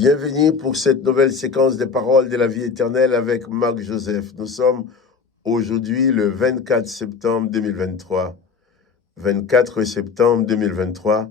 Bienvenue pour cette nouvelle séquence des paroles de la vie éternelle avec Marc Joseph. Nous sommes aujourd'hui le 24 septembre 2023. 24 septembre 2023,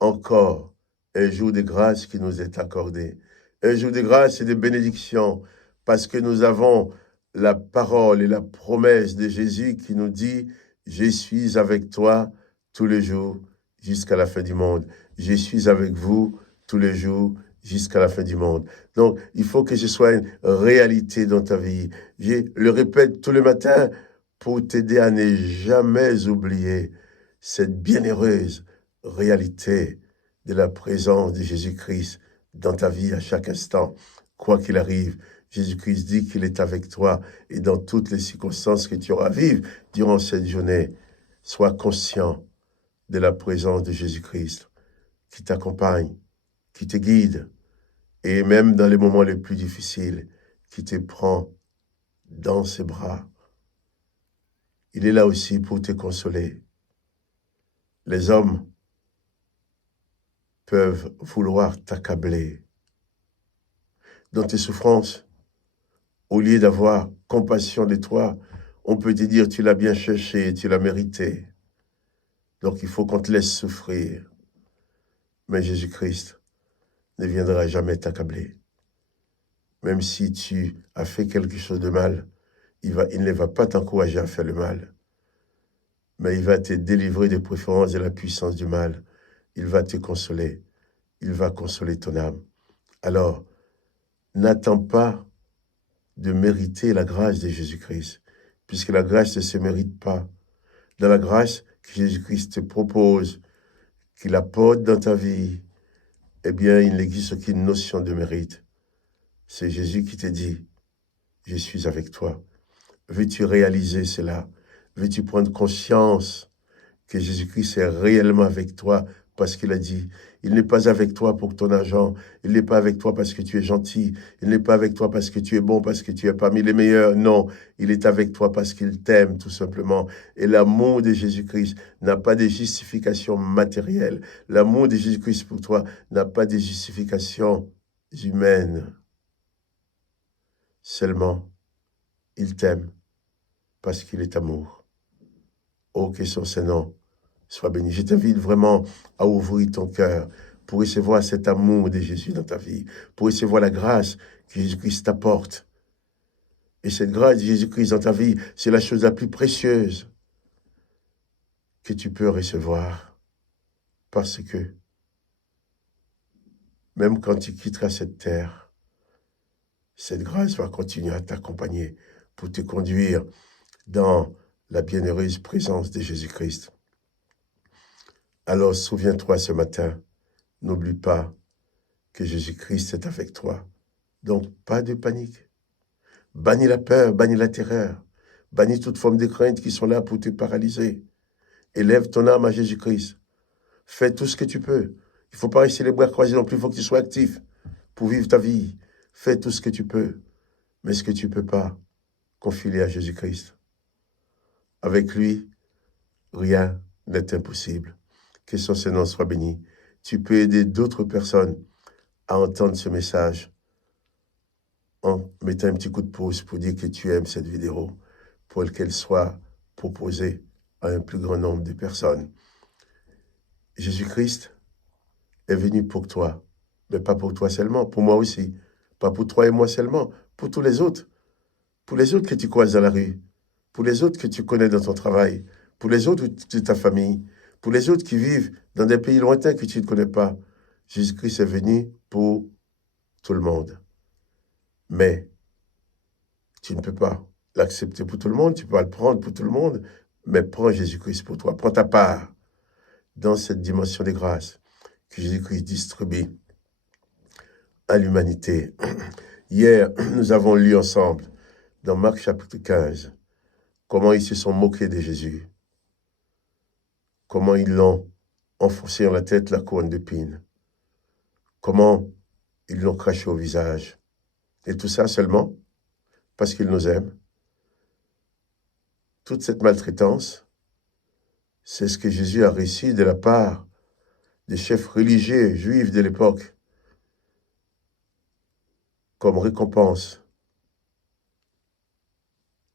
encore un jour de grâce qui nous est accordé. Un jour de grâce et de bénédiction parce que nous avons la parole et la promesse de Jésus qui nous dit « Je suis avec toi tous les jours jusqu'à la fin du monde. Je suis avec vous tous les jours jusqu'à la fin du monde. » Donc, il faut que ce soit une réalité dans ta vie. Je le répète tous les matins pour t'aider à ne jamais oublier cette bienheureuse réalité de la présence de Jésus-Christ dans ta vie à chaque instant. Quoi qu'il arrive, Jésus-Christ dit qu'il est avec toi et dans toutes les circonstances que tu auras à vivre durant cette journée, sois conscient de la présence de Jésus-Christ qui t'accompagne, qui te guide et même dans les moments les plus difficiles, qui te prend dans ses bras. Il est là aussi pour te consoler. Les hommes peuvent vouloir t'accabler dans tes souffrances. Au lieu d'avoir compassion de toi, on peut te dire tu l'as bien cherché, tu l'as mérité. Donc il faut qu'on te laisse souffrir. Mais Jésus-Christ ne viendra jamais t'accabler. Même si tu as fait quelque chose de mal, il ne va pas t'encourager à faire le mal. Mais il va te délivrer des préférences de la puissance du mal. Il va te consoler. Il va consoler ton âme. Alors, n'attends pas de mériter la grâce de Jésus-Christ, puisque la grâce ne se mérite pas. Dans la grâce que Jésus-Christ te propose, qu'il apporte dans ta vie, eh bien, il n'existe aucune notion de mérite. C'est Jésus qui te dit, je suis avec toi. Veux-tu réaliser cela? Veux-tu prendre conscience que Jésus-Christ est réellement avec toi parce qu'il a dit, il n'est pas avec toi pour ton argent, il n'est pas avec toi parce que tu es gentil, il n'est pas avec toi parce que tu es bon, parce que tu es parmi les meilleurs. Non, il est avec toi parce qu'il t'aime tout simplement. Et l'amour de Jésus-Christ n'a pas de justification matérielle. L'amour de Jésus-Christ pour toi n'a pas de justification humaine. Seulement, il t'aime parce qu'il est amour. Oh, que son Saint-Nom soit béni. Je t'invite vraiment à ouvrir ton cœur pour recevoir cet amour de Jésus dans ta vie, pour recevoir la grâce que Jésus-Christ t'apporte. Et cette grâce de Jésus-Christ dans ta vie, c'est la chose la plus précieuse que tu peux recevoir. Parce que même quand tu quitteras cette terre, cette grâce va continuer à t'accompagner pour te conduire dans la bienheureuse présence de Jésus-Christ. Alors souviens-toi ce matin, n'oublie pas que Jésus-Christ est avec toi. Donc pas de panique. Bannis la peur, bannis la terreur, bannis toute forme de crainte qui sont là pour te paralyser. Élève ton âme à Jésus-Christ. Fais tout ce que tu peux. Il ne faut pas rester les bras croisés non plus, il faut que tu sois actif pour vivre ta vie. Fais tout ce que tu peux. Mais ce que tu ne peux pas, confie-le à Jésus-Christ. Avec lui, rien n'est impossible. Que son Seigneur soit béni. Tu peux aider d'autres personnes à entendre ce message en mettant un petit coup de pouce pour dire que tu aimes cette vidéo, pour qu'elle soit proposée à un plus grand nombre de personnes. Jésus-Christ est venu pour toi, mais pas pour toi seulement, pour moi aussi. Pas pour toi et moi seulement, pour tous les autres. Pour les autres que tu croises dans la rue, pour les autres que tu connais dans ton travail, pour les autres de ta famille, pour les autres qui vivent dans des pays lointains que tu ne connais pas. Jésus-Christ est venu pour tout le monde. Mais tu ne peux pas l'accepter pour tout le monde, tu peux pas le prendre pour tout le monde, mais prends Jésus-Christ pour toi. Prends ta part dans cette dimension de grâce que Jésus-Christ distribue à l'humanité. Hier, nous avons lu ensemble dans Marc chapitre 15 comment ils se sont moqués de Jésus, comment ils l'ont enfoncé dans la tête la couronne d'épines, comment ils l'ont craché au visage. Et tout ça seulement parce qu'il nous aime. Toute cette maltraitance, c'est ce que Jésus a reçu de la part des chefs religieux juifs de l'époque. comme récompense,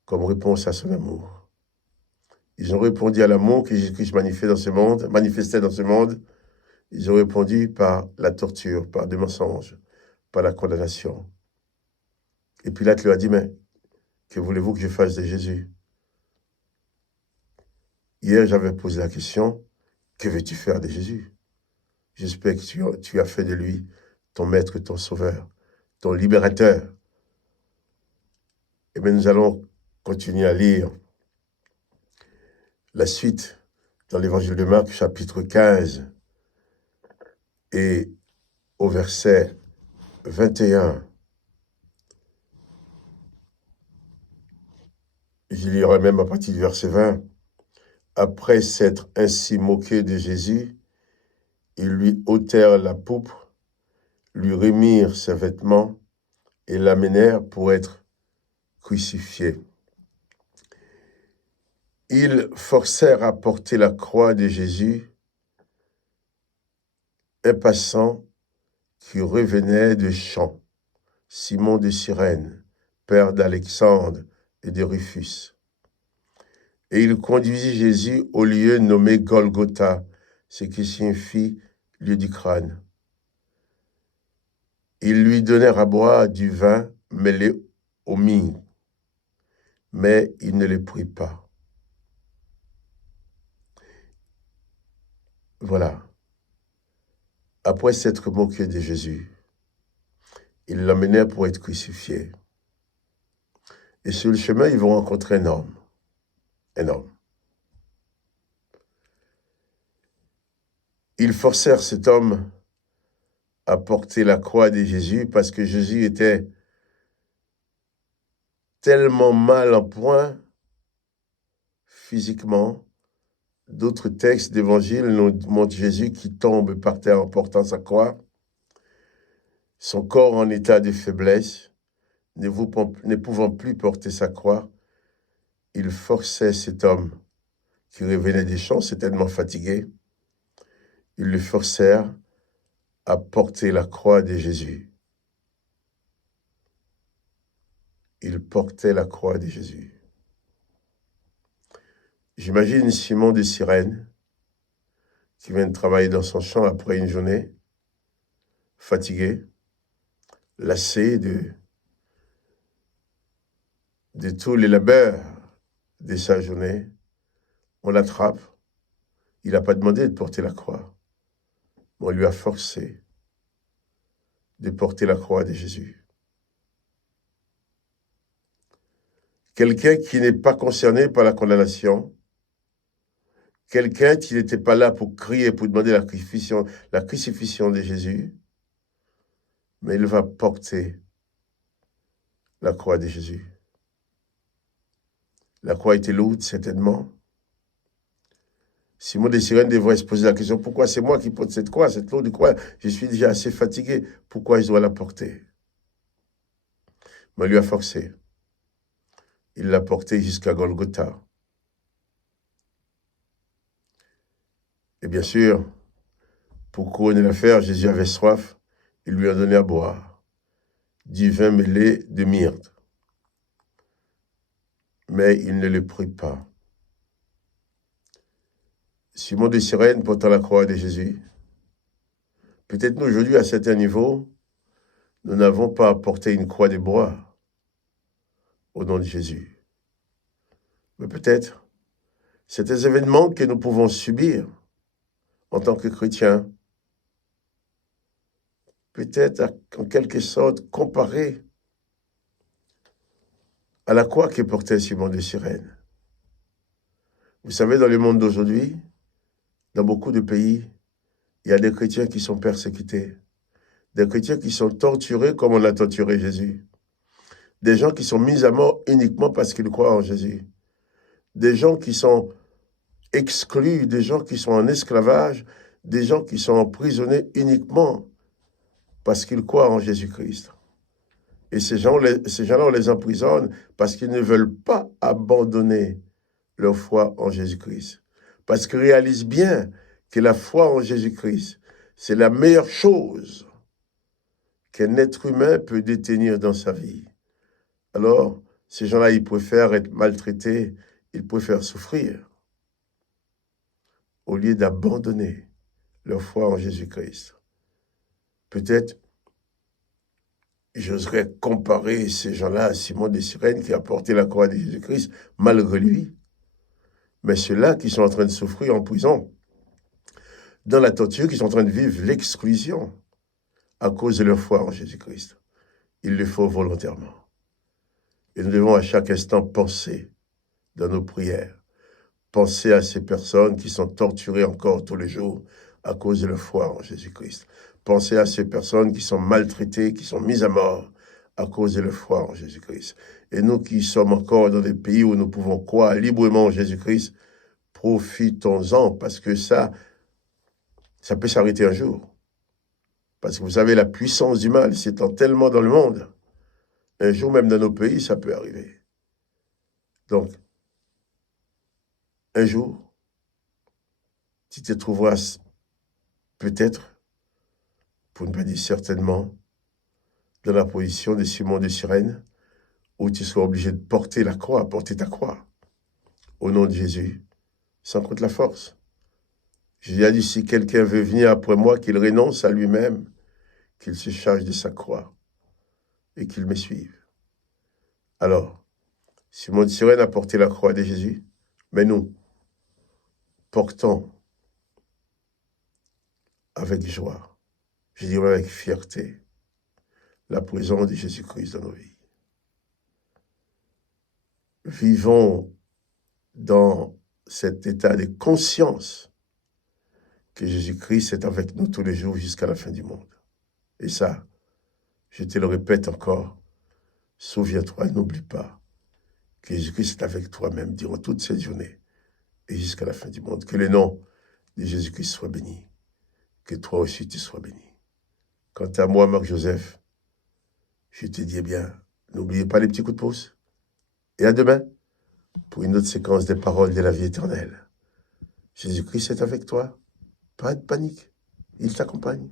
comme réponse à son amour. Ils ont répondu à l'amour que Jésus-Christ manifestait dans ce monde. Ils ont répondu par la torture, par des mensonges, par la condamnation. Et Pilate leur a dit, mais que voulez-vous que je fasse de Jésus? Hier, j'avais posé la question, que veux-tu faire de Jésus? J'espère que tu as fait de lui ton maître, ton sauveur, ton libérateur. Et bien, nous allons continuer à lire la suite dans l'évangile de Marc, chapitre 15, et au verset 21. Je lirai même à partir du verset 20. Après s'être ainsi moqué de Jésus, ils lui ôtèrent la poupe, lui remirent ses vêtements et l'amenèrent pour être crucifié. Ils forcèrent à porter la croix de Jésus un passant qui revenait de Champ, Simon de Cyrène, père d'Alexandre et de Rufus. Et il conduisit Jésus au lieu nommé Golgotha, ce qui signifie lieu du crâne. Ils lui donnèrent à boire du vin mêlé au myrrhe, mais il ne le prit pas. Voilà. Après s'être moqué de Jésus, ils l'emmenèrent pour être crucifié. Et sur le chemin, ils vont rencontrer un homme. Un homme. Ils forcèrent cet homme à porter la croix de Jésus parce que Jésus était tellement mal en point physiquement. D'autres textes d'évangile nous montrent Jésus qui tombe par terre en portant sa croix, son corps en état de faiblesse, ne pouvant plus porter sa croix. Il forçait cet homme qui revenait des champs, certainement fatigué. Ils le forcèrent à porter la croix de Jésus. Il portait la croix de Jésus. J'imagine Simon de Cyrène qui vient de travailler dans son champ après une journée, fatigué, lassé de tous les labeurs de sa journée. On l'attrape. Il n'a pas demandé de porter la croix. On lui a forcé de porter la croix de Jésus. Quelqu'un qui n'est pas concerné par la condamnation, quelqu'un qui n'était pas là pour crier, pour demander la crucifixion de Jésus, mais il va porter la croix de Jésus. La croix était lourde, certainement. Simon de Cyrène devrait se poser la question, pourquoi c'est moi qui porte cette croix, cette lourde croix? Je suis déjà assez fatigué, pourquoi je dois la porter? Mais on lui a forcé. Il l'a porté jusqu'à Golgotha. Et bien sûr, pour couronner l'affaire, Jésus avait soif. Il lui a donné à boire du vin mêlé de myrrhe. Mais il ne le prit pas. Simon de Cyrène portant la croix de Jésus. Peut-être nous, aujourd'hui, à certains niveaux, nous n'avons pas porté une croix de bois au nom de Jésus. Mais peut-être, c'est des événements que nous pouvons subir en tant que chrétiens. Peut-être, en quelque sorte, comparé à la croix que portait Simon de Cyrène. Vous savez, dans le monde d'aujourd'hui, dans beaucoup de pays, il y a des chrétiens qui sont persécutés, des chrétiens qui sont torturés comme on a torturé Jésus, des gens qui sont mis à mort uniquement parce qu'ils croient en Jésus, des gens qui sont exclus, des gens qui sont en esclavage, des gens qui sont emprisonnés uniquement parce qu'ils croient en Jésus-Christ. Et ces gens-là, on les emprisonne parce qu'ils ne veulent pas abandonner leur foi en Jésus-Christ. Parce qu'ils réalisent bien que la foi en Jésus-Christ, c'est la meilleure chose qu'un être humain peut détenir dans sa vie. Alors, ces gens-là, ils préfèrent être maltraités, ils préfèrent souffrir, au lieu d'abandonner leur foi en Jésus-Christ. Peut-être, j'oserais comparer ces gens-là à Simon de Cyrène qui a porté la croix de Jésus-Christ malgré lui. Mais ceux-là qui sont en train de souffrir en prison, dans la torture, qui sont en train de vivre l'exclusion à cause de leur foi en Jésus-Christ, ils le font volontairement. Et nous devons à chaque instant penser dans nos prières, penser à ces personnes qui sont torturées encore tous les jours à cause de leur foi en Jésus-Christ. Pensez à ces personnes qui sont maltraitées, qui sont mises à mort à cause de leur foi en Jésus-Christ. Et nous qui sommes encore dans des pays où nous pouvons croire librement en Jésus-Christ, profitons-en parce que ça peut s'arrêter un jour. Parce que vous savez, la puissance du mal s'étend tellement dans le monde. Un jour, même dans nos pays, ça peut arriver. Donc, un jour, tu te trouveras peut-être, pour ne pas dire certainement, dans la position de Simon de Cyrène, où tu seras obligé de porter la croix, porter ta croix, au nom de Jésus, sans compte la force. Jésus a dit, si quelqu'un veut venir après moi, qu'il renonce à lui-même, qu'il se charge de sa croix, et qu'il me suive. Alors, Simon de Cyrène a porté la croix de Jésus, mais nous, portons avec joie, je dirais avec fierté, la présence de Jésus-Christ dans nos vies. Vivons dans cet état de conscience que Jésus-Christ est avec nous tous les jours jusqu'à la fin du monde. Et ça, je te le répète encore, souviens-toi, n'oublie pas que Jésus-Christ est avec toi-même durant toute cette journée et jusqu'à la fin du monde. Que le nom de Jésus-Christ soit béni. Que toi aussi tu sois béni. Quant à moi, Marc-Joseph, je te dis bien, n'oubliez pas les petits coups de pouce. Et à demain pour une autre séquence des paroles de la vie éternelle. Jésus-Christ est avec toi. Pas de panique. Il t'accompagne.